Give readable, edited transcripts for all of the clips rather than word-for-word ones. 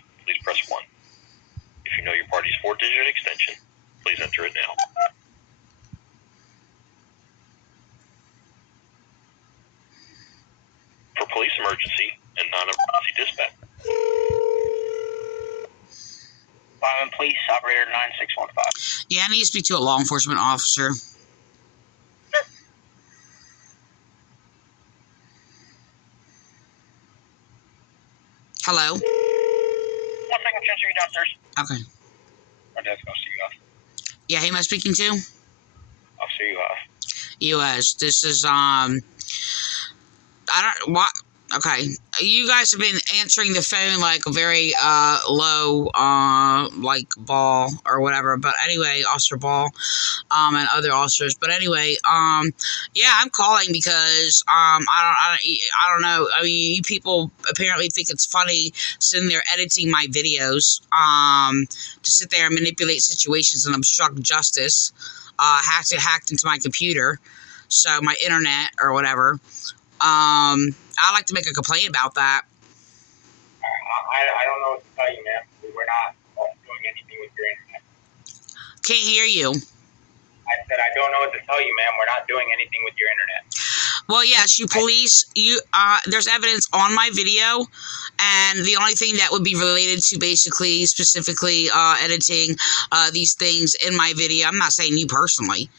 emergency, please press 1. If you know your party's 4-digit extension, please enter it now. For police emergency and non-emergency dispatch. Vineland Police, operator 9615. Yeah, I need to speak to a law enforcement officer. Hello? 1 second, transfer you downstairs. Okay. My dad's gonna see you off. Yeah, who am I speaking to? I'll see you off. U.S. This is, okay. You guys have been answering the phone like a very, low, like Ball or whatever. But anyway, Officer Ball, and other officers. But anyway, yeah, I'm calling because, I don't know. I mean, you people apparently think it's funny sitting there editing my videos, to sit there and manipulate situations and obstruct justice. Hacked into my computer, so my internet or whatever. I'd like to make a complaint about that. I don't know what to tell you, ma'am. We're not doing anything with your internet. Can't hear you. I said I don't know what to tell you, ma'am. We're not doing anything with your internet. Well, yes, you police, there's evidence on my video, and the only thing that would be related to basically, specifically, editing, these things in my video, I'm not saying you personally,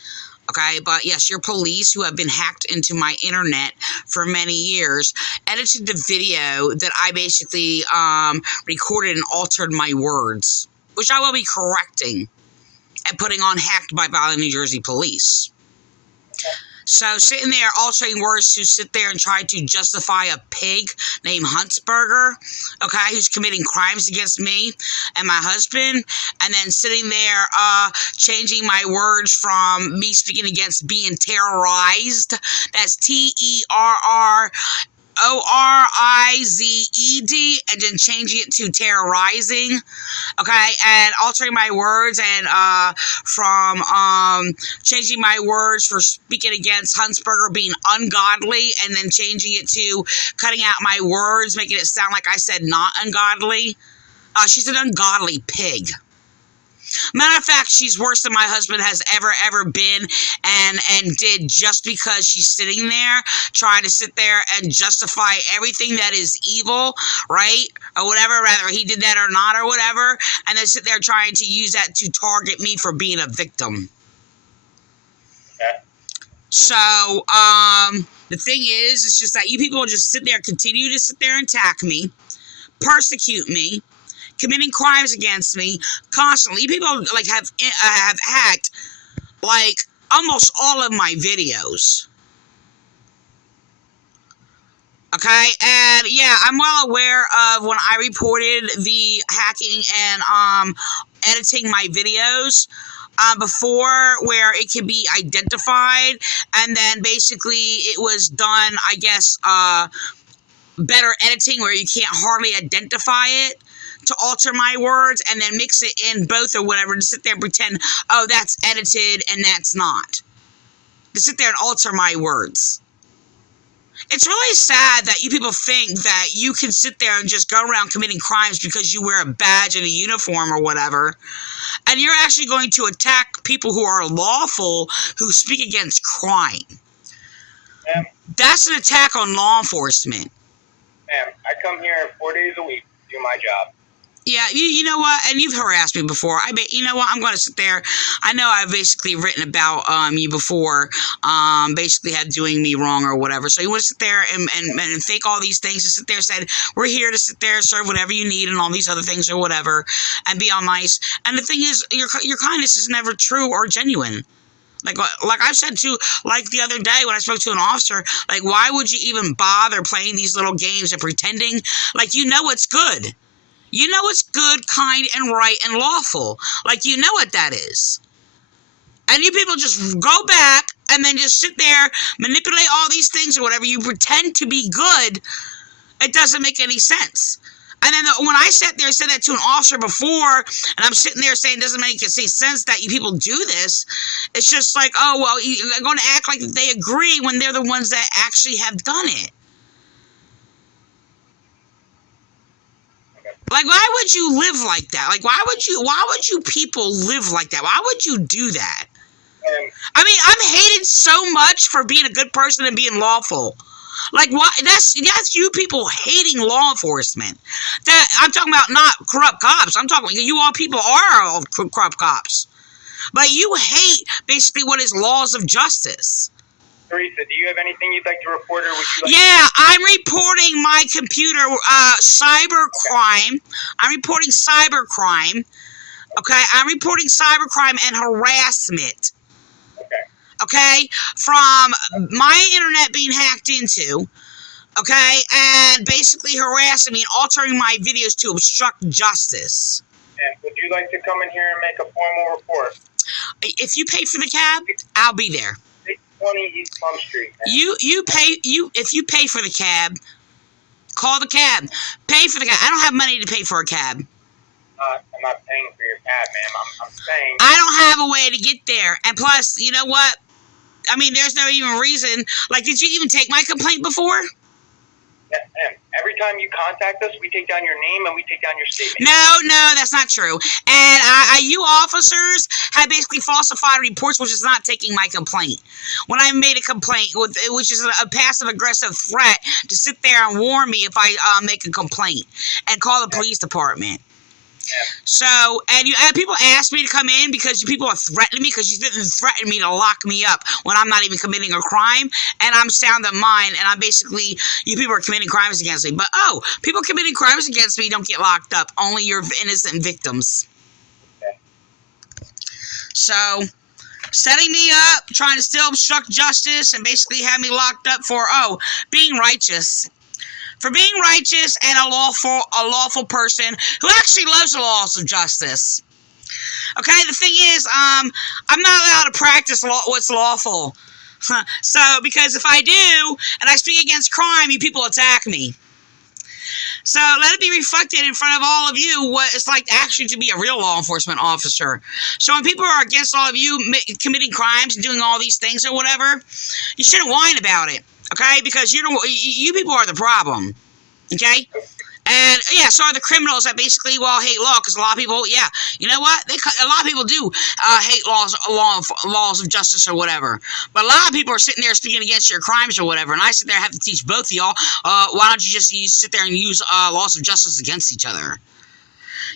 okay, but yes, your police who have been hacked into my internet for many years, edited the video that I basically, recorded and altered my words, which I will be correcting and putting on Hacked by Vineland, New Jersey Police. So sitting there altering words to sit there and try to justify a pig named Huntsberger, okay, who's committing crimes against me and my husband, and then sitting there changing my words from me speaking against being terrorized, that's TERRORIZED, and then changing it to terrorizing, okay, and altering my words and from changing my words for speaking against Huntsberger being ungodly, and then changing it to cutting out my words, making it sound like I said not ungodly. She's an ungodly pig. Matter of fact, she's worse than my husband has ever been and did, just because she's sitting there trying to sit there and justify everything that is evil, right? Or whatever, whether he did that or not or whatever, and then sit there trying to use that to target me for being a victim. Okay. So, the thing is, it's just that you people just sit there, continue to sit there and attack me, persecute me, committing crimes against me constantly. You people like have hacked like almost all of my videos. Okay, and yeah, I'm well aware of when I reported the hacking and editing my videos before, where it can be identified, and then basically it was done, I guess, better editing where you can't hardly identify it, to alter my words and then mix it in both or whatever, to sit there and pretend, oh, that's edited and that's not. To sit there and alter my words. It's really sad that you people think that you can sit there and just go around committing crimes because you wear a badge and a uniform or whatever, and you're actually going to attack people who are lawful, who speak against crime. Ma'am, That's an attack on law enforcement. ma'am, I come here 4 days a week to do my job. Yeah, you know what? And you've harassed me before. You know what? I'm going to sit there. I know I've basically written about you before, basically had doing me wrong or whatever. So you want to sit there and fake all these things, and sit there and said, we're here to sit there, serve whatever you need and all these other things or whatever, and be all nice. And the thing is, your kindness is never true or genuine. Like I've said too, like the other day when I spoke to an officer, like, why would you even bother playing these little games and pretending like you know what's good? You know what's good, kind, and right, and lawful. Like, you know what that is. And you people just go back and then just sit there, manipulate all these things or whatever. You pretend to be good. It doesn't make any sense. And then when I sat there and said that to an officer before, and I'm sitting there saying it doesn't make any sense that you people do this, it's just like, oh, well, you're going to act like they agree when they're the ones that actually have done it. Like, why would you live like that? Like, why would you people live like that? Why would you do that? I mean, I'm hated so much for being a good person and being lawful. Like, why? That's you people hating law enforcement. That I'm talking about, not corrupt cops. I'm talking, you all people are all corrupt cops. But you hate basically what is laws of justice. Teresa, do you have anything you'd like to report, or would you like Yeah, I'm reporting my computer cyber crime. I'm reporting cyber crime. Okay, I'm reporting cyber crime and harassment. Okay, from my internet being hacked into, okay, and basically harassing me and altering my videos to obstruct justice. And would you like to come in here and make a formal report? If you pay for the cab, I'll be there. 620 East Plum Street. If you pay for the cab, call the cab. Pay for the cab. I don't have money to pay for a cab. I'm not paying for your cab, ma'am. I'm saying I don't have a way to get there. And plus, you know what? I mean, there's no even reason. Like, did you even take my complaint before? yes, ma'am. Every time you contact us, we take down your name and we take down your statement. No, that's not true. And you officers have basically falsified reports, which is not taking my complaint. When I made a complaint, which is a passive-aggressive threat to sit there and warn me if I make a complaint and call the police department. So, and people ask me to come in because people are threatening me, because you didn't threaten me to lock me up when I'm not even committing a crime, and I'm sound of mind, and I'm basically, you people are committing crimes against me. But, people committing crimes against me don't get locked up. Only your innocent victims. So, setting me up, trying to still obstruct justice, and basically have me locked up for, being righteous. For being righteous and a lawful person who actually loves the laws of justice. Okay, the thing is, I'm not allowed to practice what's lawful. So, because if I do, and I speak against crime, you people attack me. So, let it be reflected in front of all of you what it's like actually to be a real law enforcement officer. So, when people are against all of you committing crimes and doing all these things or whatever, you shouldn't whine about it. Okay, because you people are the problem. Okay, and yeah, so are the criminals that basically hate law, because a lot of people, you know what? A lot of people do hate laws of justice or whatever. But a lot of people are sitting there speaking against your crimes or whatever, and I sit there and have to teach both of y'all. Why don't you just sit there and use laws of justice against each other?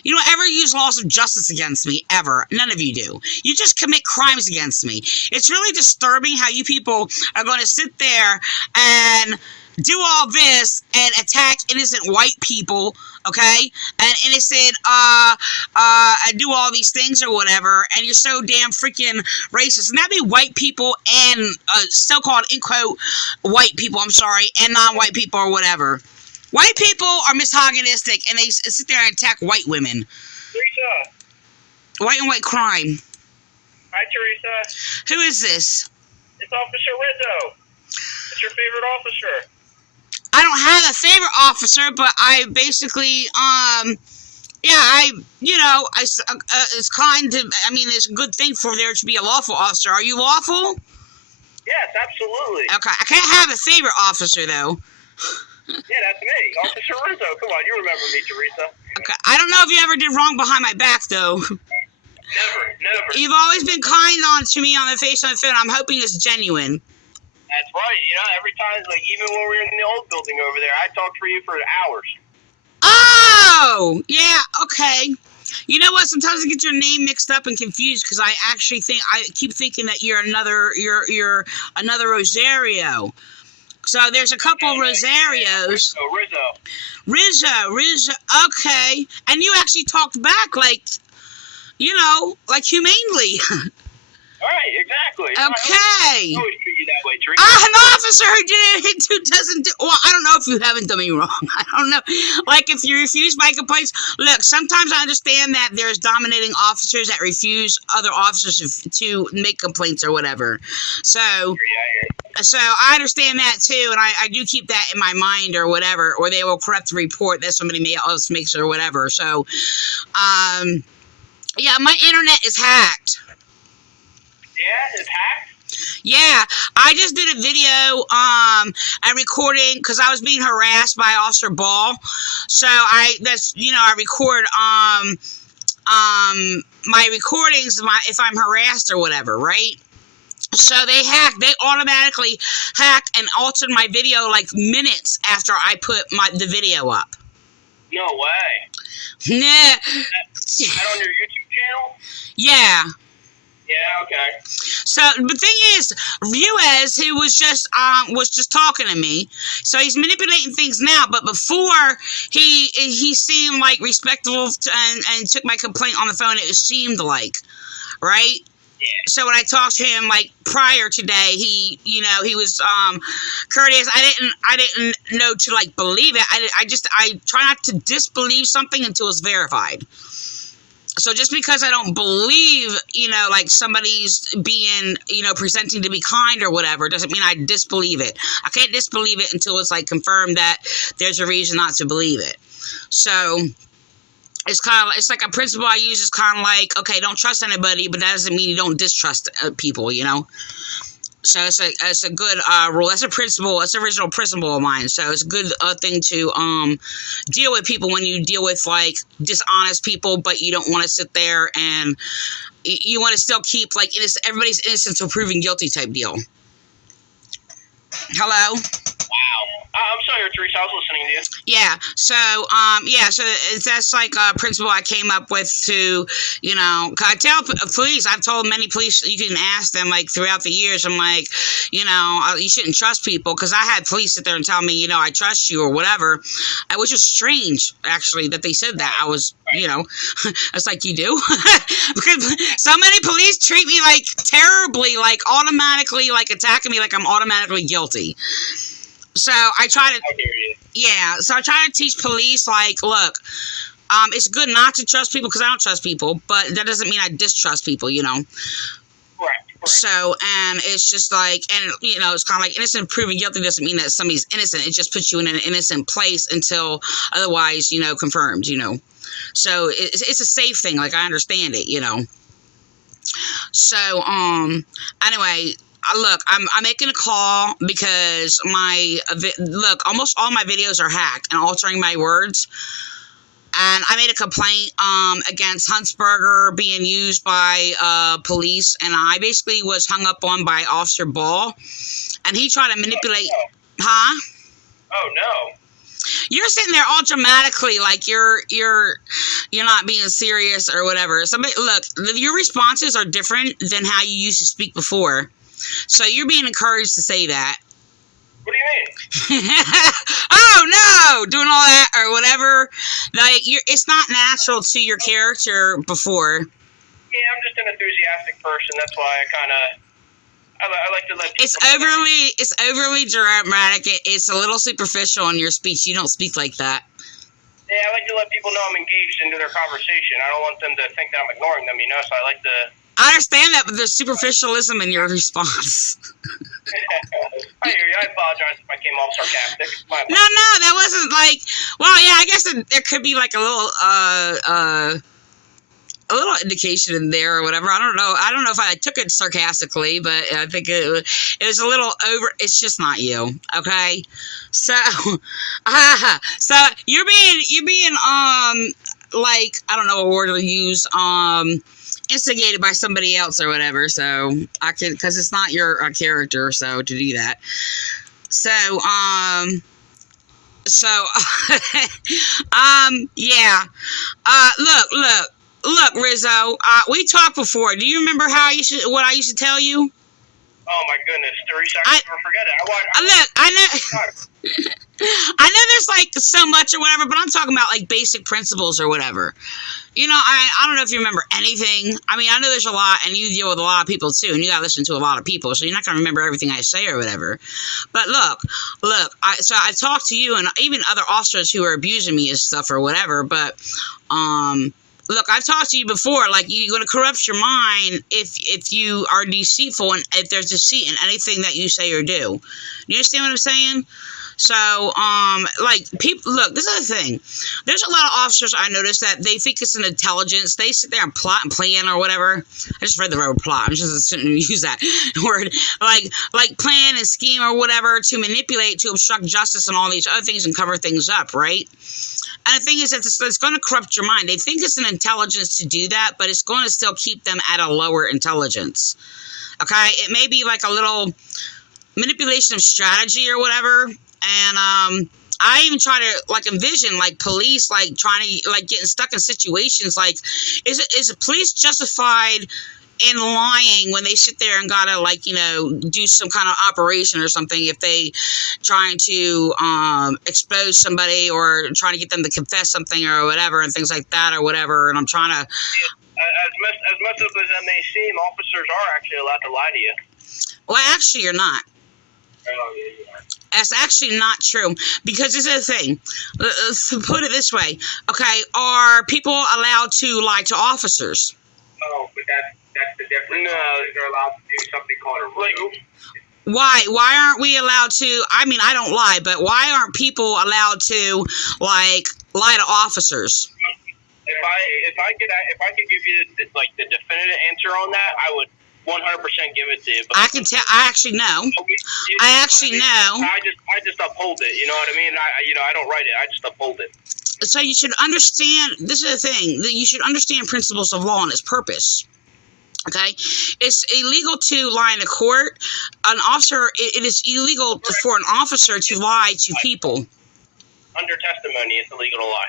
You don't ever use laws of justice against me, ever. None of you do. You just commit crimes against me. It's really disturbing how you people are going to sit there and do all this and attack innocent white people, okay? And innocent, and do all these things or whatever, and you're so damn freaking racist. And that'd be white people and so-called, in quote, white people, I'm sorry, and non-white people or whatever. White people are misogynistic, and they sit there and attack white women. Teresa. White and white crime. Hi, Teresa. Who is this? It's Officer Rizzo. It's your favorite officer. I don't have a favorite officer, but I basically, it's kind of, I mean, it's a good thing for there to be a lawful officer. Are you lawful? Yes, absolutely. Okay, I can't have a favorite officer, though. Yeah, that's me, Officer Rizzo. Come on, you remember me, Teresa. Okay, I don't know if you ever did wrong behind my back, though. Never. You've always been kind to me on the face on the phone. I'm hoping it's genuine. That's right. You know, every time, like, even when we were in the old building over there, I talked for you for hours. Oh! Yeah, okay. You know what? Sometimes I get your name mixed up and confused, because I keep thinking that you're another Rosario. So there's a couple Rosarios. Rizzo. Okay. And you actually talked back like humanely. All right, exactly. Okay. I always treat you that way, Teresa. An officer who doesn't do, well, I don't know if you haven't done me wrong. I don't know. Like, if you refuse my complaints, look, sometimes I understand that there's dominating officers that refuse other officers to make complaints or whatever. So I understand that too, and I do keep that in my mind or whatever, or they will correct the report that somebody else makes or whatever. So, yeah, my internet is hacked. Yeah, it's hacked? Yeah, I just did a video, and recording, because I was being harassed by Officer Ball. So I record, my recordings, if I'm harassed or whatever, right? So they automatically hacked and altered my video like minutes after I put the video up. No way. Yeah. That on your YouTube channel? Yeah. Yeah, okay. So the thing is, Ruiz, who was just talking to me, so he's manipulating things now. But before, he seemed like respectful and took my complaint on the phone. It seemed like, right? Yeah. So when I talked to him like prior today, he was courteous. I didn't know to like believe it. I try not to disbelieve something until it's verified. So just because I don't believe, like somebody's being, presenting to be kind or whatever, doesn't mean I disbelieve it. I can't disbelieve it until it's like confirmed that there's a reason not to believe it. So it's like a principle I use. Is kind of like, okay, don't trust anybody, but that doesn't mean you don't distrust people, So it's a good rule. That's a principle. That's an original principle of mine. So it's a good thing to deal with people when you deal with like dishonest people, but you don't want to sit there and you want to still keep like everybody's innocent until proven guilty type deal. Hello? Wow. I'm sorry, Teresa. I was listening to you. Yeah. So that's like a principle I came up with to, 'cause I tell police, I've told many police, you can ask them like throughout the years, I'm like, you shouldn't trust people, because I had police sit there and tell me, I trust you or whatever, which was strange, actually, that they said that. I was, I was like, you do? Because so many police treat me like terribly, like automatically, like attacking me like I'm automatically guilty. So I try to teach police, like, look, it's good not to trust people because I don't trust people, but that doesn't mean I distrust people, Right. So, and it's just like, and, it's kind of like innocent proven guilty doesn't mean that somebody's innocent. It just puts you in an innocent place until otherwise, confirmed, So it's a safe thing. Like, I understand it, So, anyway, look, I'm making a call because almost all my videos are hacked and altering my words. And I made a complaint against Huntsberger being used by police, and I basically was hung up on by Officer Ball, and he tried to manipulate. Huh? Oh no. You're sitting there all dramatically like you're not being serious or whatever. Look, your responses are different than how you used to speak before. So you're being encouraged to say that. What do you mean? Oh no, doing all that or whatever. Like it's not natural to your character before. Yeah, I'm just an enthusiastic person. That's why I like to let people It's overly dramatic. It's a little superficial in your speech. You don't speak like that. Yeah, I like to let people know I'm engaged into their conversation. I don't want them to think that I'm ignoring them, so I like to... I understand that, but there's superficialism in your response. I hear you. I apologize if I came off sarcastic. No, that wasn't like... Well, yeah, I guess there could be like a little indication in there or whatever. I don't know. I don't know if I took it sarcastically, but I think it was a little over. It's just not you, okay? So, so you're being like, I don't know what word to use, instigated by somebody else or whatever. So I could, because it's not your character, so to do that. So, yeah. Look, Rizzo, we talked before. Do you remember what I used to tell you? Oh my goodness, Teresa, I never forget it. I know. I know there's like so much or whatever, but I'm talking about like basic principles or whatever. I don't know if you remember anything. I mean, I know there's a lot, and you deal with a lot of people too, and you got to listen to a lot of people, so you're not going to remember everything I say or whatever. But look, I talked to you and even other officers who are abusing me and stuff or whatever, but, look, I've talked to you before, like, you're going to corrupt your mind if you are deceitful and if there's deceit in anything that you say or do. You understand what I'm saying? So, like, people, look, this is the thing. There's a lot of officers I noticed that they think it's an intelligence. They sit there and plot and plan or whatever. I just read the word plot. I'm just going to use that word. Like plan and scheme or whatever to manipulate, to obstruct justice and all these other things and cover things up, right? And the thing is that it's going to corrupt your mind. They think it's an intelligence to do that, but it's going to still keep them at a lower intelligence. Okay? It may be like a little manipulation of strategy or whatever. And I even try to like envision like police like trying to like getting stuck in situations like is a police justified in lying when they sit there and gotta like, you know, do some kind of operation or something if they trying to expose somebody or trying to get them to confess something or whatever and things like that or whatever. And I'm trying to as much as that may seem, officers are actually allowed to lie to you. well, actually you're not. That's actually not true, because this is the thing. Let's put it this way, okay? Are people allowed to lie to officers? No, but that's the difference. No. They're allowed to do something called a ruse. Why aren't we allowed to? I mean, I don't lie, but why aren't people allowed to like lie to officers? If I could give you the definitive answer on that, I would 100% give it to you. But I can tell. I actually know. I actually know. I just uphold it. You know what I mean? I don't write it. I just uphold it. So you should understand. This is the thing that you should understand principles of law and its purpose. Okay, it's illegal to lie in a court. An officer. It is illegal for an officer to lie to people. Under testimony, it's illegal to lie.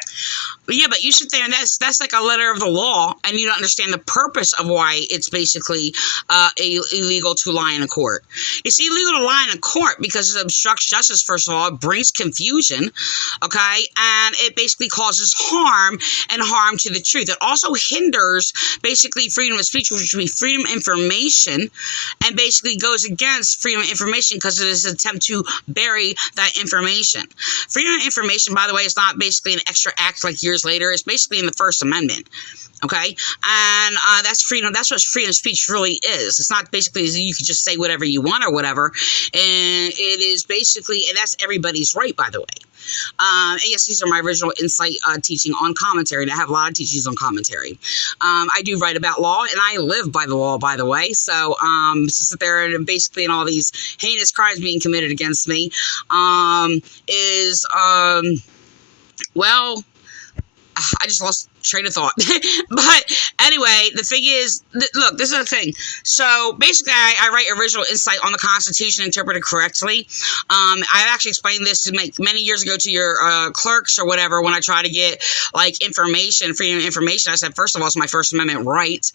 Yeah, but you sit there and that's like a letter of the law, and you don't understand the purpose of why it's basically illegal to lie in a court. It's illegal to lie in a court because it obstructs justice, first of all. It brings confusion, okay? And it basically causes harm to the truth. It also hinders basically freedom of speech, which would be freedom of information, and basically goes against freedom of information because it is an attempt to bury that information. Freedom of information, by the way, is not basically an extra act like years later. It's basically in the First Amendment. Okay, and that's freedom. That's what freedom of speech really is. It's not basically you can just say whatever you want or whatever, and it is basically, and that's everybody's right, by the way. And yes, these are my original insight teaching on commentary, and I have a lot of teachings on commentary. I do write about law, and I live by the law, by the way. So to sit there and basically in all these heinous crimes being committed against me is well, I just lost train of thought. But anyway, the thing is, look, this is the thing. So basically, I write original insight on the Constitution interpreted correctly. I actually explained this to many years ago to your clerks or whatever when I try to get like information, freedom of information. I said, first of all, it's my First Amendment right.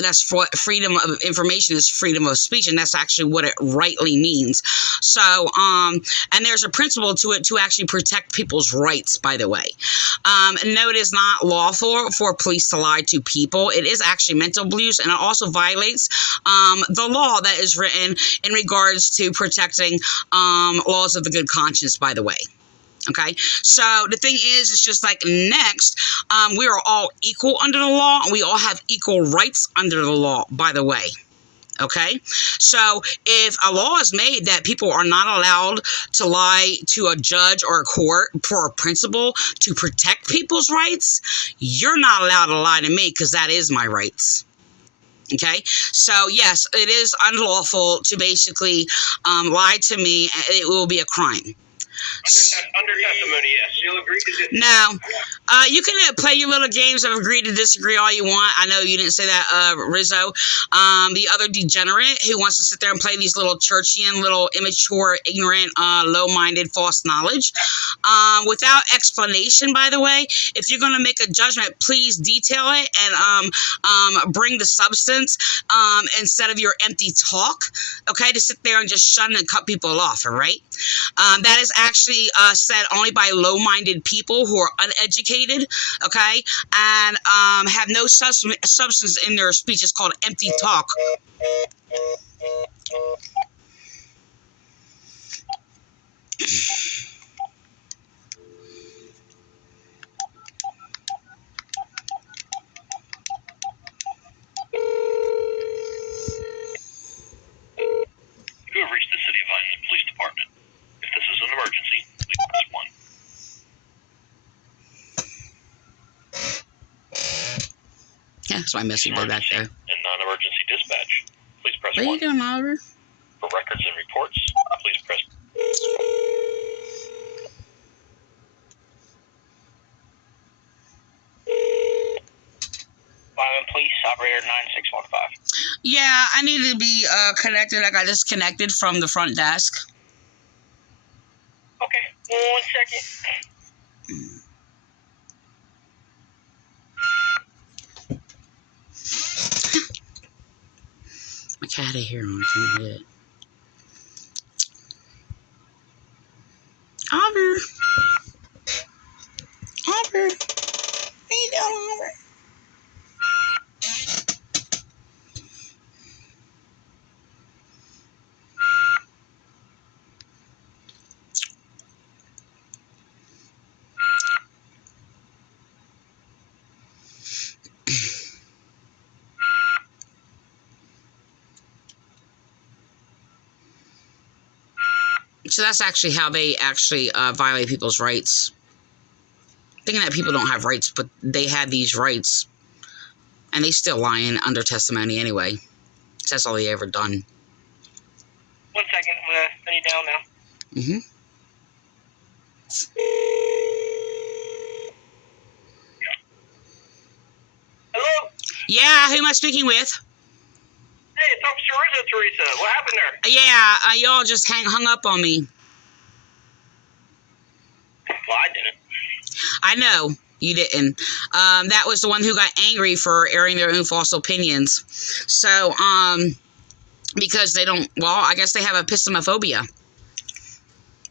That's what freedom of information is, freedom of speech, and that's actually what it rightly means. So, and there's a principle to it to actually protect people's rights, by the way. No, it is not lawful for police to lie to people. It is actually mental abuse, and it also violates the law that is written in regards to protecting laws of the good conscience, by the way. Okay, so the thing is, it's just like next, we are all equal under the law, and we all have equal rights under the law, by the way. Okay, so if a law is made that people are not allowed to lie to a judge or a court for a principle to protect people's rights, you're not allowed to lie to me because that is my rights. Okay, so yes, it is unlawful to basically lie to me. It will be a crime. Under testimony, yes. You'll agree to this. Now, you can play your little games of agree to disagree all you want. I know you didn't say that, Rizzo. The other degenerate who wants to sit there and play these little churchian, little immature, ignorant, low-minded, false knowledge. Without explanation, by the way, if you're going to make a judgment, please detail it and bring the substance instead of your empty talk, okay, to sit there and just shun and cut people off, all right? That is actually said only by low-minded people who are uneducated, okay, and have no substance in their speech. It's called empty talk. You have reached the City of Vineland Police Department. If this is an emergency, Yeah, that's my message way back there. And non-emergency dispatch, please press What are 1. you doing, Oliver? For records and reports, please press. Vineland Police, operator 9615. Yeah, I need to be connected. I got disconnected from the front desk. Okay, 1 second. My cat of here on can get. Oliver. Oliver. What you doing, Oliver? So that's actually how they actually violate people's rights. Thinking that people don't have rights, but they have these rights. And they still lying under testimony anyway. 'Cause that's all they ever done. 1 second, I'm going to send you down now. Mm-hmm. Hello? Yeah, who am I speaking with? Hey, it's Officer Rizzo, Teresa. What happened there? Yeah, y'all just hung up on me. Well, I didn't. I know you didn't. That was the one who got angry for airing their own false opinions. So, because they don't, well, I guess they have epistemophobia.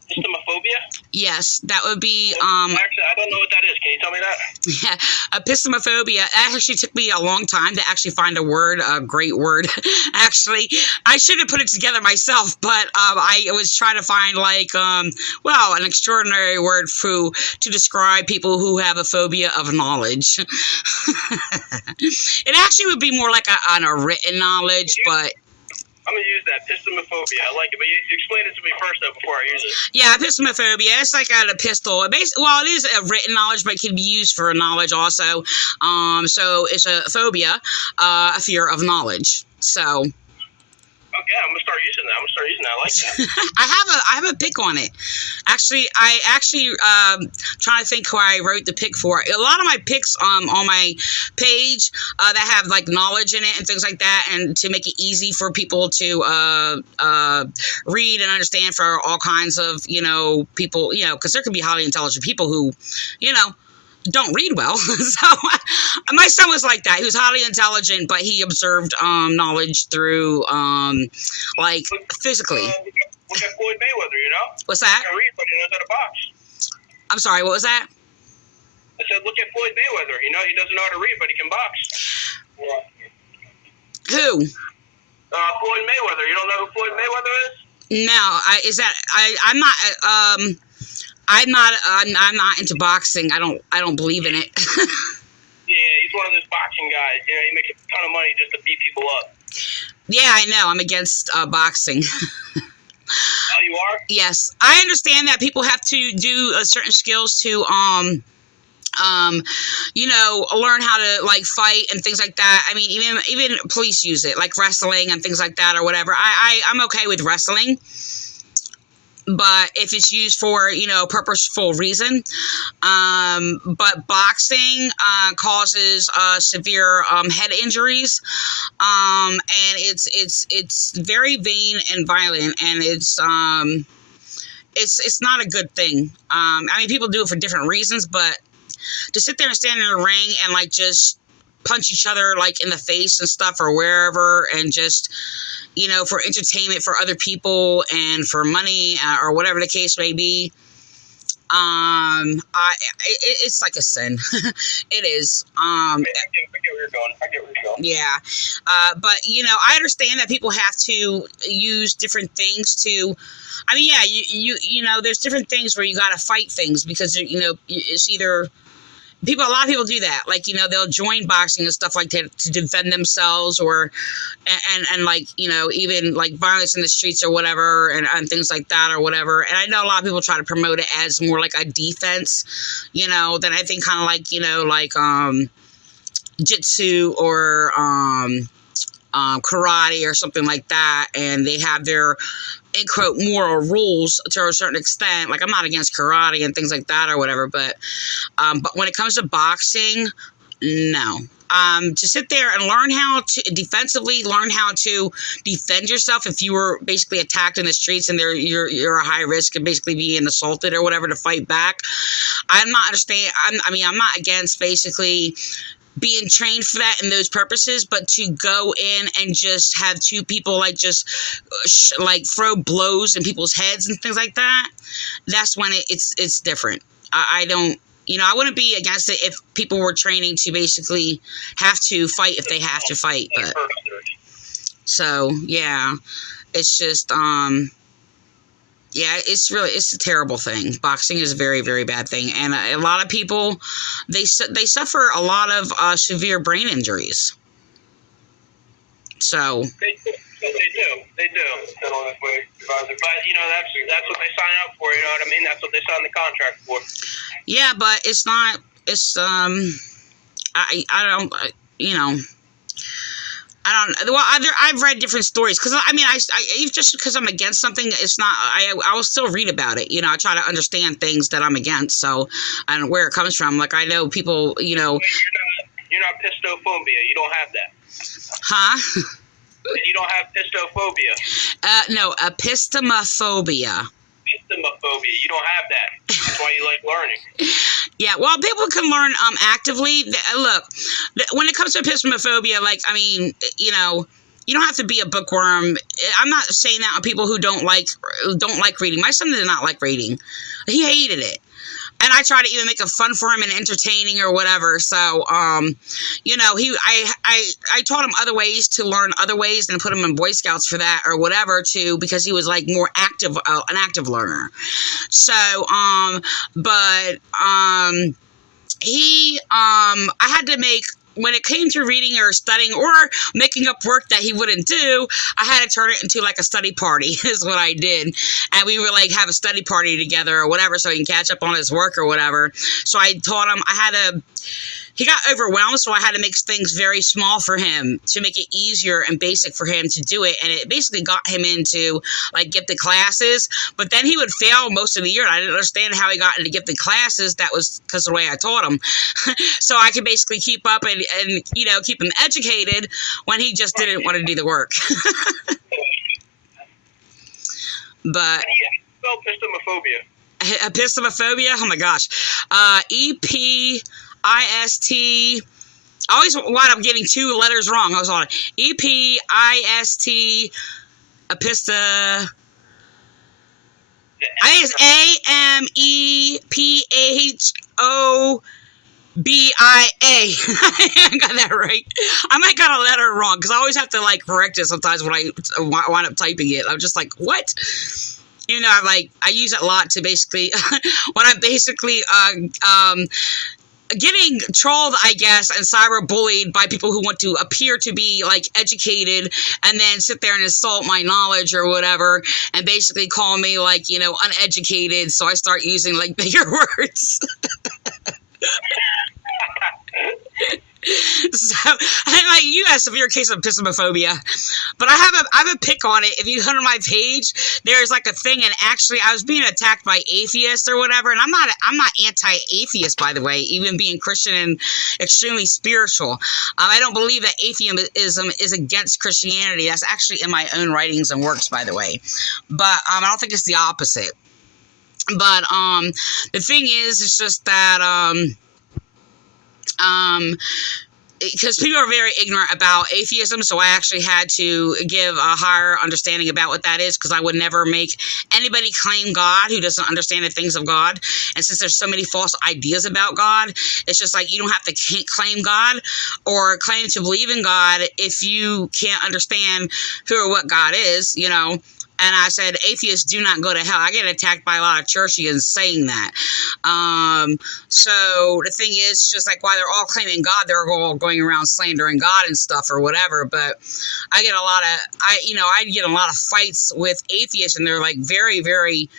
Epistemophobia? Yes, that would be, Actually, I don't know what that is. Can you tell me that? yeah, epistemophobia. It actually took me a long time to actually find a word, a great word. Actually, I should have put it together myself, but I was trying to find an extraordinary word to describe people who have a phobia of knowledge. It actually would be more like a written knowledge, but. I'm going to use that, epistemophobia. I like it, but you explain it to me first, though, before I use it. Yeah, epistemophobia. It's like an epistle. It is a written knowledge, but it can be used for knowledge also. So it's a phobia, a fear of knowledge. So. Okay, I'm gonna start using that. I like that. I have a pick on it. Actually, trying to think who I wrote the pick for. A lot of my picks on my page that have like knowledge in it and things like that, and to make it easy for people to read and understand for all kinds of people, because there can be highly intelligent people who don't read well. So my son was like that. He was highly intelligent, but he observed knowledge through physically. Look at Floyd Mayweather, What's that? He can read, but he knows how to box. I'm sorry, what was that? I said, look at Floyd Mayweather. He doesn't know how to read, but he can box. Who? Floyd Mayweather. You don't know who Floyd Mayweather is? No, I'm not into boxing. I don't believe in it. Yeah, he's one of those boxing guys. He makes a ton of money just to beat people up. Yeah, I know. I'm against boxing. Oh, you are? Yes, I understand that people have to do certain skills to learn how to fight and things like that. I mean, even police use it, like wrestling and things like that or whatever. I'm okay with wrestling. But if it's used for, purposeful reason, but boxing causes severe head injuries, and it's very vain and violent, and it's not a good thing. I mean, people do it for different reasons, but to sit there and stand in a ring and just punch each other in the face and stuff or wherever, and just for entertainment for other people and for money or whatever the case may be. It's like a sin. It is. I get where you're going. Yeah. But, I understand that people have to use different things to, there's different things where you got to fight things because, it's either, a lot of people do that. They'll join boxing and stuff like that to defend themselves and even violence in the streets or whatever and things like that or whatever. And I know a lot of people try to promote it as more like a defense, than I think kind of jitsu or karate or something like that, and they have their, in quote, moral rules to a certain extent. Like, I'm not against karate and things like that or whatever, but when it comes to boxing, no. To sit there and learn how to defensively, learn how to defend yourself if you were basically attacked in the streets and you're a high risk of basically being assaulted or whatever, to fight back. I'm not against basically being trained for that and those purposes, but to go in and just have two people like just like throw blows in people's heads and things like that, that's when it's different. I don't. I wouldn't be against it if people were training to basically have to fight if they have to fight. But so, yeah, it's just, it's a terrible thing. Boxing is a very, very bad thing. And a lot of people, they suffer a lot of severe brain injuries. So. They do. But, that's what they sign up for, you know what I mean? That's what they sign the contract for. Yeah, but it's not, I've read different stories, because just because I'm against something, it's not, I will still read about it. I try to understand things that I'm against, so, and where it comes from. Like, I know people, You're not pistophobia. You don't have that. Huh? You don't have pistophobia. No, epistemophobia. Epistemophobia. You don't have that. That's why you like learning. Yeah, well, people can learn actively. Look, when it comes to epistemophobia, you don't have to be a bookworm. I'm not saying that on people who don't like reading. My son did not like reading. He hated it. And I try to even make it fun for him and entertaining or whatever. So, I taught him other ways to learn other ways, and put him in Boy Scouts for that or whatever too, because he was like more active, an active learner. So, I had to make, when it came to reading or studying or making up work that he wouldn't do, I had to turn it into like a study party is what I did. And we would like have a study party together or whatever, so he can catch up on his work or whatever. So I taught him, he got overwhelmed, so I had to make things very small for him to make it easier and basic for him to do it. And it basically got him into like gifted classes, but then he would fail most of the year. And I didn't understand how he got into gifted classes. That was because of the way I taught him. So I could basically keep up and keep him educated when he just didn't want to do the work. But spell epistemophobia. Epistemophobia? Oh my gosh. EPIST. I always wind up getting two letters wrong. I was on it. EPIST. Epista. I think it's AMEPHOBIA. I got that right. I might got a letter wrong, because I always have to like correct it sometimes when I wind up typing it. I'm just like, what? I use it a lot to basically when I'm basically getting trolled, I guess, and cyberbullied by people who want to appear to be like educated and then sit there and insult my knowledge or whatever, and basically call me like, uneducated. So I start using like bigger words. So, you have a severe case of epistemophobia, but I have a pick on it. If you go to my page, there's like a thing, and actually I was being attacked by atheists or whatever, and I'm not anti-atheist, by the way, even being Christian and extremely spiritual. I don't believe that atheism is against Christianity. That's actually in my own writings and works, by the way. But I don't think it's the opposite. But the thing is, it's just that because people are very ignorant about atheism, so I actually had to give a higher understanding about what that is, because I would never make anybody claim God who doesn't understand the things of God. And since there's so many false ideas about God, it's just like you don't have to claim God or claim to believe in God if you can't understand who or what God is, And I said, atheists do not go to hell. I get attacked by a lot of churchians saying that. So the thing is, just like while they're all claiming God, they're all going around slandering God and stuff or whatever. But I get I get a lot of fights with atheists, and they're like very, very,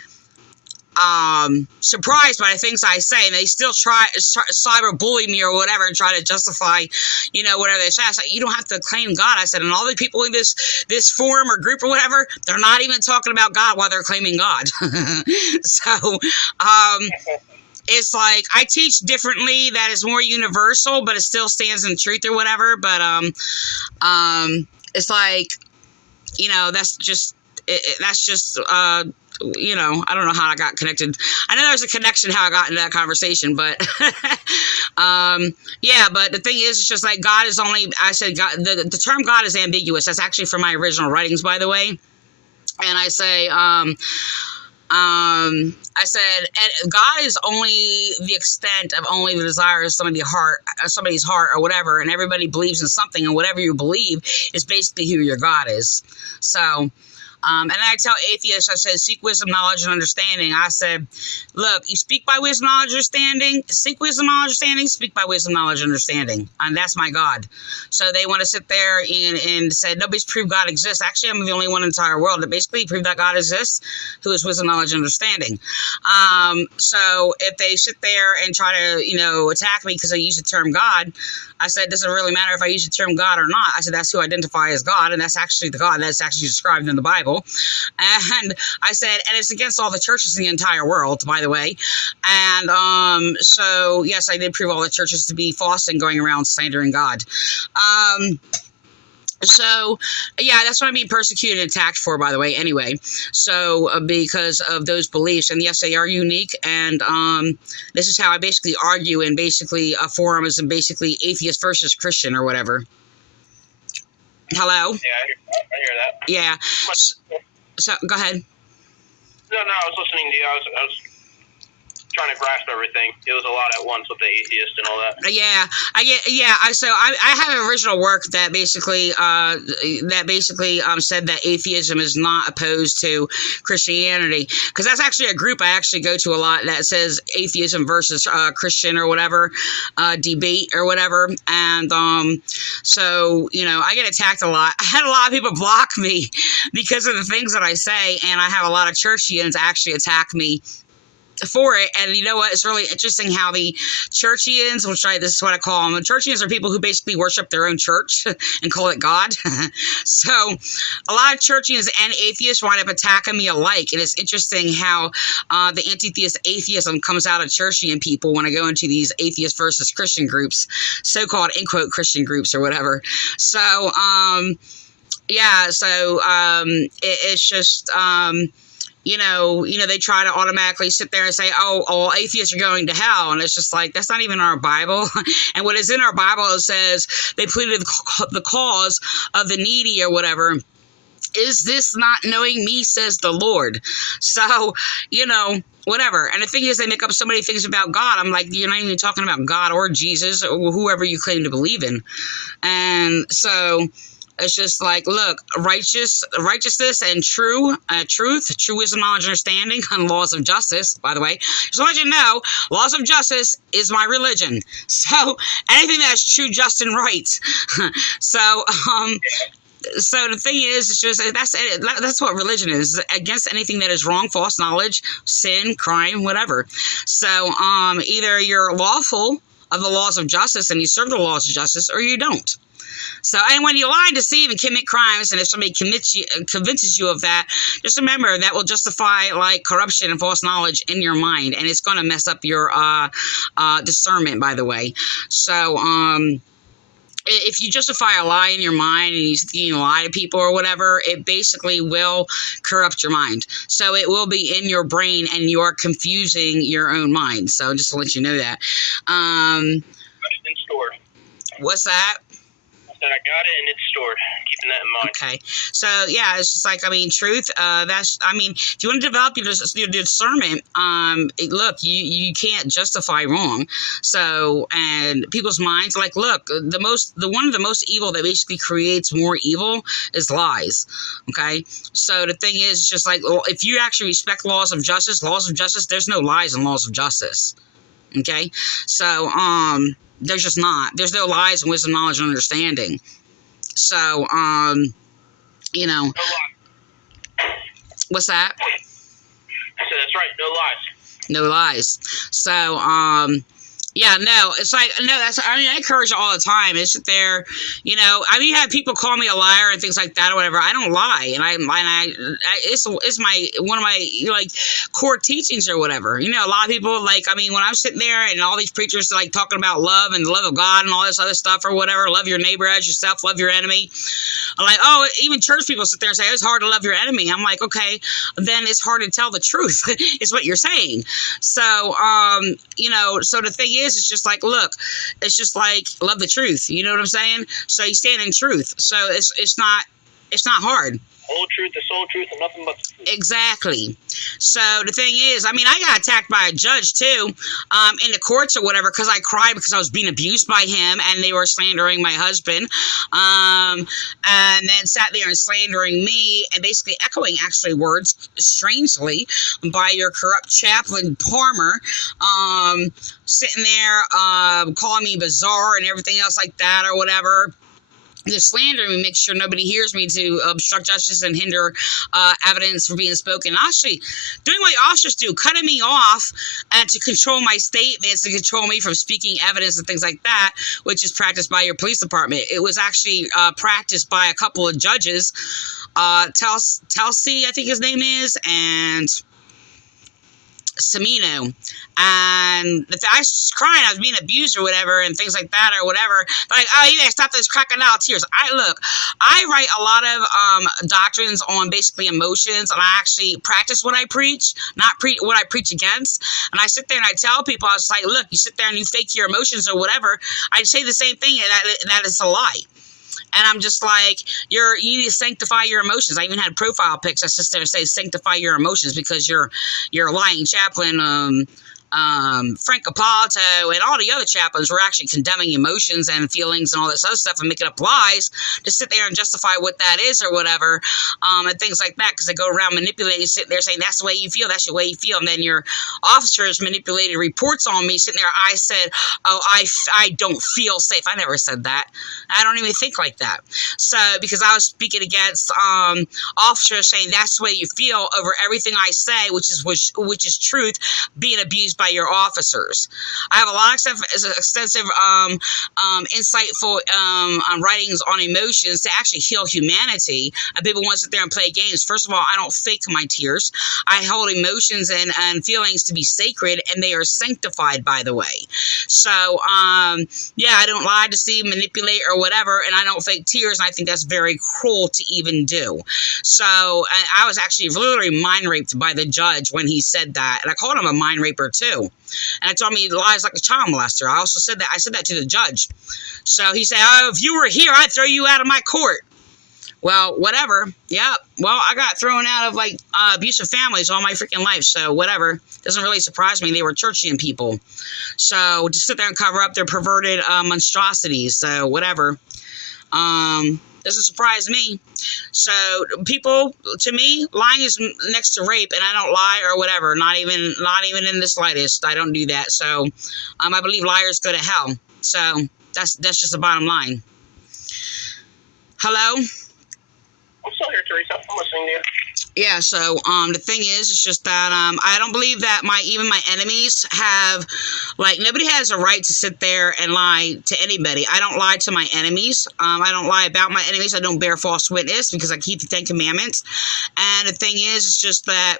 surprised by the things I say, and they still try cyberbully me or whatever and try to justify, whatever they say. I said, you don't have to claim God. I said, and all the people in this forum or group or whatever, they're not even talking about God while they're claiming God. So, it's like I teach differently. That is more universal, but it still stands in truth or whatever. But it's like, that's just I don't know how I got connected. I know there's a connection how I got into that conversation, but yeah. But the thing is, it's just like God is only. I said God. The term God is ambiguous. That's actually from my original writings, by the way. And I say, I said, and God is only the extent of only the desire of somebody's heart or whatever, and everybody believes in something, and whatever you believe is basically who your God is. So, and I tell atheists, I said, seek wisdom, knowledge, and understanding. I said, look, you speak by wisdom, knowledge, understanding. Seek wisdom, knowledge, understanding. Speak by wisdom, knowledge, understanding. And that's my God. So they want to sit there and say, nobody's proved God exists. Actually, I'm the only one in the entire world that basically proved that God exists, who is wisdom, knowledge, and understanding. So if they sit there and try to, attack me because I use the term God, I said, it doesn't really matter if I use the term God or not. I said, that's who I identify as God, and that's actually the God that's actually described in the Bible. And I said, and it's against all the churches in the entire world, by the way. And so, yes, I did prove all the churches to be false and going around slandering God. So, yeah, that's what I'm being persecuted and attacked for, by the way, anyway. So, because of those beliefs, and yes, they are unique, and this is how I basically argue in basically a forum is in basically atheist versus Christian or whatever. Hello? Yeah, I hear that. Yeah. So, go ahead. No, I was listening to you. I was trying to grasp everything. It was a lot at once with the atheist and all that. So I have an original work that basically said that atheism is not opposed to Christianity, because that's actually a group I actually go to a lot that says atheism versus Christian or whatever debate or whatever. And so I get attacked a lot. I had a lot of people block me because of the things that I say, and I have a lot of churchians actually attack me for it. And you know what? It's really interesting how the churchians, this is what I call them. The churchians are people who basically worship their own church and call it God. So a lot of churchians and atheists wind up attacking me alike. And it's interesting how the anti-theist atheism comes out of churchian people when I go into these atheist versus Christian groups, so-called, in quote, Christian groups or whatever. So, it's just, they try to automatically sit there and say, oh, all atheists are going to hell. And it's just like, that's not even our Bible. And what is in our Bible, it says they pleaded the cause of the needy or whatever. Is this not knowing me, says the Lord? So, whatever. And the thing is, they make up so many things about God. I'm like, you're not even talking about God or Jesus or whoever you claim to believe in. And so it's just like, look, righteousness and truth, true wisdom, knowledge, understanding, and laws of justice, by the way. Just to let you know, laws of justice is my religion. So anything that's true, just, and right. So the thing is, it's just, that's what religion is, against anything that is wrong, false knowledge, sin, crime, whatever. So either you're lawful of the laws of justice and you serve the laws of justice, or you don't. So, and when you lie, deceive, and commit crimes, and if somebody convinces you of that, just remember that will justify like corruption and false knowledge in your mind, and it's going to mess up your discernment, by the way. So, if you justify a lie in your mind and you lie to people or whatever, it basically will corrupt your mind. So it will be in your brain, and you're confusing your own mind. So just to let you know that. In store. What's that? That I got it and it's stored. Keeping that in mind. Okay. So, yeah, it's just like, truth, if you want to develop your discernment, look, you can't justify wrong. So, and people's minds, like, look, one of the most evil that basically creates more evil is lies. Okay. So the thing is, it's just like, if you actually respect laws of justice, there's no lies in laws of justice. Okay. So, there's just not. There's no lies in wisdom, knowledge, and understanding. So, No lies. What's that? I said, that's right, no lies. No lies. So, yeah, no, it's like, no, I encourage it all the time. It's there, you have people call me a liar and things like that or whatever. I don't lie. It's one of my, like, core teachings or whatever. A lot of people, like, when I'm sitting there and all these preachers, like, talking about love and the love of God and all this other stuff or whatever, love your neighbor as yourself, love your enemy. I'm like, oh, even church people sit there and say, it's hard to love your enemy. I'm like, okay, then it's hard to tell the truth, is what you're saying. So, so the thing is, it's just like, look, it's just like, love the truth. You know what I'm saying? So you stand in truth. So it's not hard. Whole truth, the soul truth, and nothing but the truth. Exactly. So the thing is, I got attacked by a judge too, in the courts or whatever, because I cried because I was being abused by him and they were slandering my husband, and then sat there and slandering me and basically echoing actually words, strangely, by your corrupt chaplain Palmer, sitting there, calling me bizarre and everything else like that or whatever. Just slandering me, make sure nobody hears me, to obstruct justice and hinder evidence from being spoken. Actually, doing what officers do, cutting me off and to control my statements, to control me from speaking evidence and things like that, which is practiced by your police department. It was actually practiced by a couple of judges, Telsey, I think his name is, and Semino. And I was crying, I was being abused or whatever and things like that or whatever. Like, oh, you gotta stop those crocodile tears. I write a lot of doctrines on basically emotions, and I actually practice what I preach, not what I preach against. And I sit there and I tell people, I was like, look, you sit there and you fake your emotions or whatever. I say the same thing, and that is a lie. And I'm just like, you need to sanctify your emotions. I even had profile pics. I sit there and say, sanctify your emotions, because you're a lying chaplain, Frank Capato and all the other chaplains were actually condemning emotions and feelings and all this other stuff and making up lies to sit there and justify what that is or whatever, and things like that, because they go around manipulating, sitting there saying that's the way you feel, that's the way you feel. And then your officers manipulated reports on me, sitting there. I said, oh, I don't feel safe. I never said that. I don't even think like that. So, because I was speaking against officers saying that's the way you feel over everything I say, which is truth, being abused by your officers. I have a lot of extensive insightful writings on emotions to actually heal humanity. And people want to sit there and play games. First of all, I don't fake my tears. I hold emotions and feelings to be sacred, and they are sanctified, by the way. So, yeah, I don't lie, deceive, manipulate, or whatever, and I don't fake tears, and I think that's very cruel to even do. So, I was actually literally mind raped by the judge when he said that, and I called him a mind raper too. And I told him he lies like a child molester. I also said that. I said that to the judge. So he said, oh, if you were here, I'd throw you out of my court. Well, whatever. Yeah. Well, I got thrown out of, like, abusive families all my freaking life. So whatever. Doesn't really surprise me. They were churchian people. So to sit there and cover up their perverted monstrosities. So whatever. Doesn't surprise me. So people, to me, lying is next to rape, and I don't lie or whatever. Not even in the slightest. I don't do that. So I believe liars go to hell. So that's just the bottom line. Hello? I'm still here, Teresa. I'm listening to you. Yeah, so the thing is, it's just that I don't believe that even my enemies have, like, nobody has a right to sit there and lie to anybody. I don't lie to my enemies. I don't lie about my enemies. I don't bear false witness, because I keep the 10 Commandments. And the thing is, it's just that,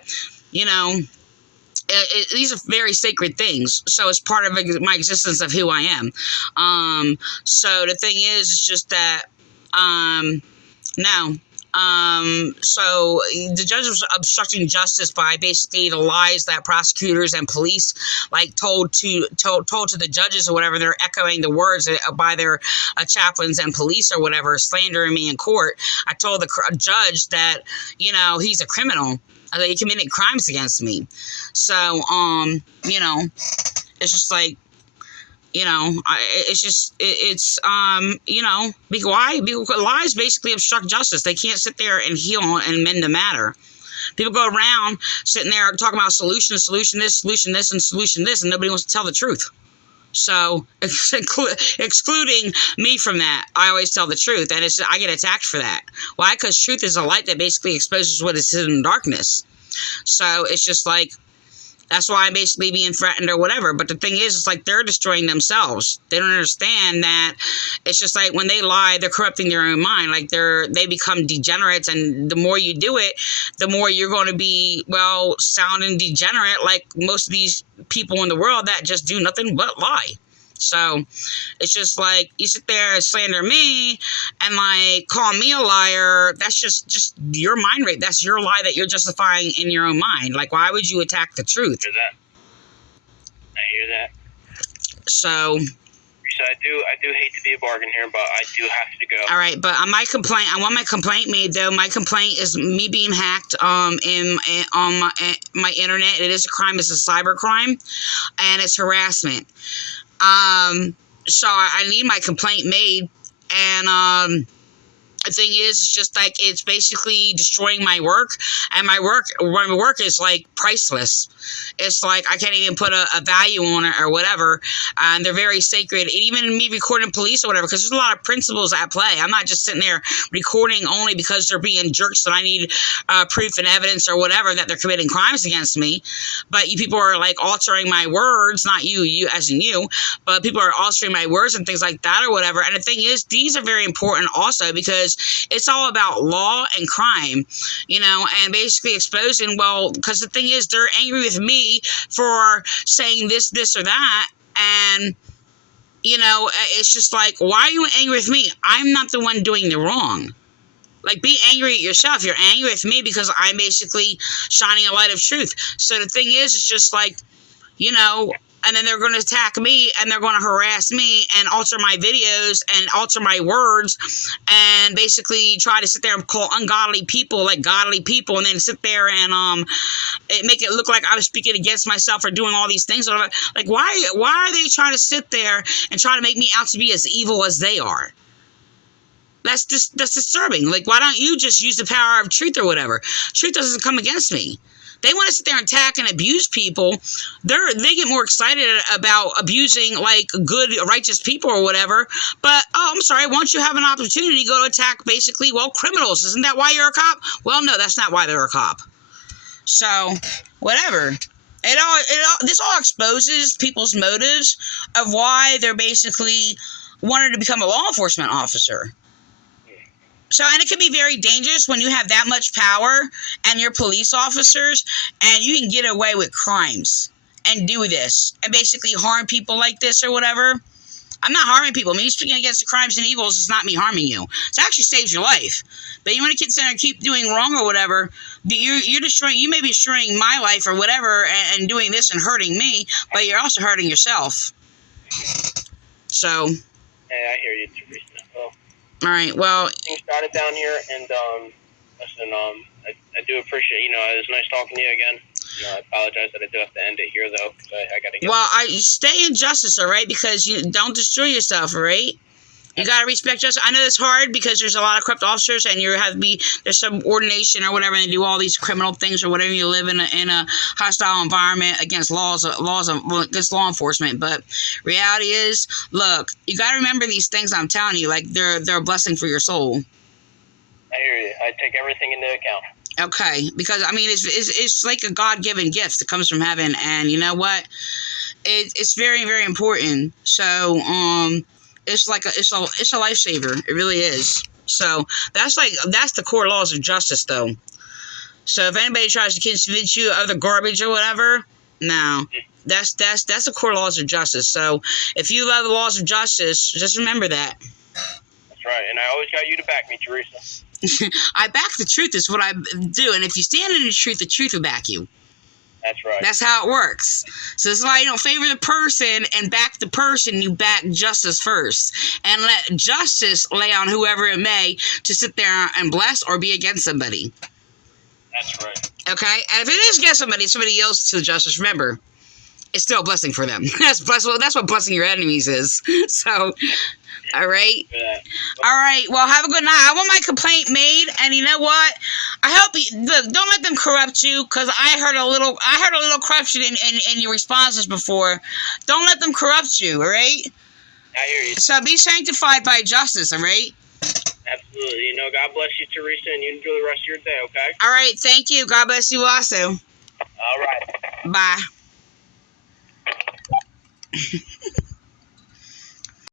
these are very sacred things. So it's part of my existence of who I am. So the thing is, it's just that, no. So the judge was obstructing justice by basically the lies that prosecutors and police, like, told to the judges or whatever. They're echoing the words by their chaplains and police or whatever, slandering me in court. I told the judge that, he's a criminal. He committed crimes against me. So, it's just like, because lies basically obstruct justice. They can't sit there and heal and mend the matter. People go around sitting there talking about solution this, and solution this, and nobody wants to tell the truth. So, excluding me from that, I always tell the truth, and I get attacked for that. Why? Because truth is a light that basically exposes what is hidden in darkness. So, it's just like, That's why I'm basically being threatened or whatever. But the thing is, it's like they're destroying themselves. They don't understand that it's just like when they lie, they're corrupting their own mind. Like they become degenerates, and the more you do it, the more you're going to be, well, sounding degenerate like most of these people in the world that just do nothing but lie. So it's just like you sit there and slander me and like call me a liar. That's just your mind rape. That's your lie that you're justifying in your own mind. Like, why would you attack the truth? I hear that. So I do hate to be a bargain here, but I do have to go. all right, but on my complaint, I want my complaint made though. My complaint is me being hacked on my internet. It is a crime. It's a cyber crime, and it's harassment. So I need my complaint made, and the thing is, it's just like it's basically destroying my work, and my work is like priceless. It's like I can't even put a value on it or whatever, and they're very sacred. And even me recording police or whatever, because there's a lot of principles at play. I'm not just sitting there recording only because they're being jerks and I need proof and evidence or whatever that they're committing crimes against me. But you people are like altering my words, not you as in you, but people are altering my words and things like that or whatever. And the thing is, these are very important also because it's all about law and crime, and basically exposing, well, because the thing is, they're angry with me for saying this or that, and, it's just like, why are you angry with me? I'm not the one doing the wrong. Like, be angry at yourself. You're angry with me because I'm basically shining a light of truth. So the thing is, it's just like, and then they're going to attack me and they're going to harass me and alter my videos and alter my words and basically try to sit there and call ungodly people like godly people, and then sit there and make it look like I was speaking against myself or doing all these things. Like, why are they trying to sit there and try to make me out to be as evil as they are? That's disturbing. Like, why don't you just use the power of truth or whatever? Truth doesn't come against me. They want to sit there and attack and abuse people. They get more excited about abusing like good, righteous people or whatever. But, I'm sorry, won't you have an opportunity to go to attack basically, well, criminals? Isn't that why you're a cop? Well, no, that's not why they're a cop. So, whatever. This all exposes people's motives of why they're basically wanted to become a law enforcement officer. So, and it can be very dangerous when you have that much power and you're police officers and you can get away with crimes and do this and basically harm people like this or whatever. I'm not harming people. Me speaking against the crimes and evils is not me harming you. It actually saves your life. But you want to sit there and keep doing wrong or whatever, you're destroying, you may be destroying my life or whatever and doing this and hurting me, but you're also hurting yourself. So. Hey, I hear you, Teresa. All right, well. Things started down here, and listen, I do appreciate, it was nice talking to you again. I apologize that I do have to end it here, though, because I got to get... Well, stay in justice, all right, because you don't destroy yourself, all right? You got to respect justice. I know it's hard because there's a lot of corrupt officers and there's some ordination or whatever, and they do all these criminal things or whatever. You live in a hostile environment against against law enforcement. But reality is, look, you got to remember these things I'm telling you, like they're a blessing for your soul. I hear you. I take everything into account. Okay, because I mean it's like a God-given gift that comes from heaven, and you know what? It's very, very important. So it's like it's a lifesaver. It really is. So that's the core laws of justice, though. So if anybody tries to convince you of the garbage or whatever, no, that's the core laws of justice. So if you love the laws of justice, just remember that. That's right, and I always got you to back me, Teresa. I back the truth is what I do, and if you stand in the truth will back you. That's right. That's how it works. So that's why you don't favor the person and back the person. You back justice first. And let justice lay on whoever it may to sit there and bless or be against somebody. That's right. Okay? And if it is against somebody else to justice, remember, it's still a blessing for them. That's what blessing your enemies is. So, all right? Yeah. All right. Well, have a good night. I want my complaint made, and you know what? I hope don't let them corrupt you, because I heard a little corruption in your responses before. Don't let them corrupt you, all right? I hear you. So be sanctified by justice, all right? Absolutely. God bless you, Teresa, and you enjoy the rest of your day, okay? All right. Thank you. God bless you also. All right. Bye.